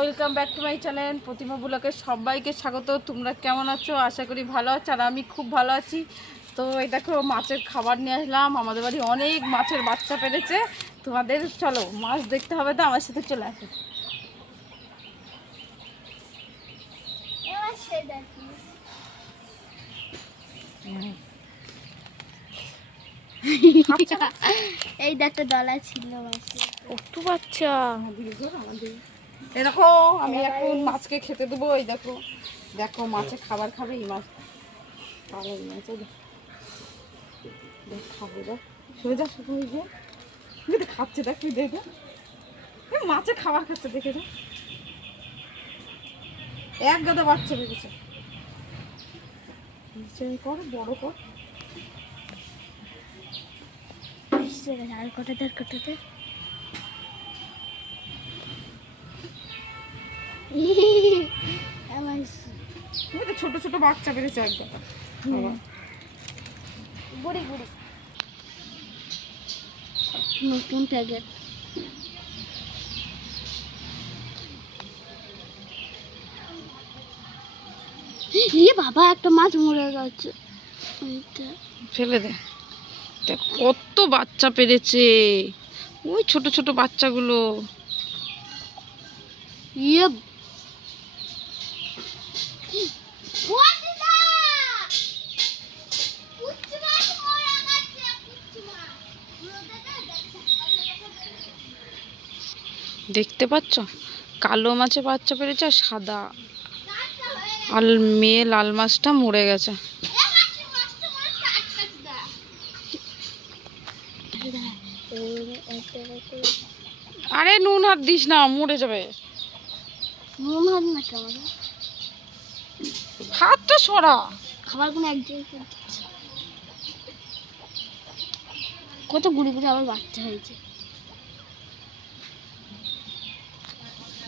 Welcome back to my channel Pratima ব্লকের সবাইকে স্বাগত। তোমরা কেমন আছো? আশা করি ভালো আছো আর আমি খুব ভালো আছি। তো এই দেখো মাছের খাবার নিয়ে আসলাম। আমাদের বাড়ি অনেক মাছের বাচ্চা পেরেছে। তোমাদের চলো মাছ দেখতে হবে তো? আমার সাথে চলে আসো। এই দেখো দলা ছিল মাছের। একটু বাচ্চা? এরকম আমি এখন মাছকে খেতে দেবো এই দেখো। দেখো মাছে খাবার খাবে এই মাছ। পারে এই মাছ দেখ খাব দেখ যা শুধু ওই যে এই দেখ, খাচ্ছে দেখ তুই দেখে। মাছে খাবার খাচ্ছে দেখে যা। এক গাদা বাচ্চা বেরিয়েছে নিশ্চয় কর বড় কর। আর কটাতে আর কটাতে ছোট ছোট বাচ্চা বেরিয়েছে এক গাদা আবার। বুড়ি বুড়ি। নতুন ট্যাগের ইয়ে বাবা একটা মাছ মরে গেছে। ফেলে দে। দেখ কত বাচ্চা পেরেছে। ওই ছোট ছোট বাচ্চাগুলো। ইয়ে দেখতে পাচ্ছ? কালো মাছে বাচ্চা পেরেছে আর সাদা। আর মেয়ে লাল মাছটা মরে গেছে। আরে নুন হাত দিস না, মরে যাবে। হাত হাতটা সরা। কত গুড়ি গুড়ি আবার বাচ্চা হয়েছে।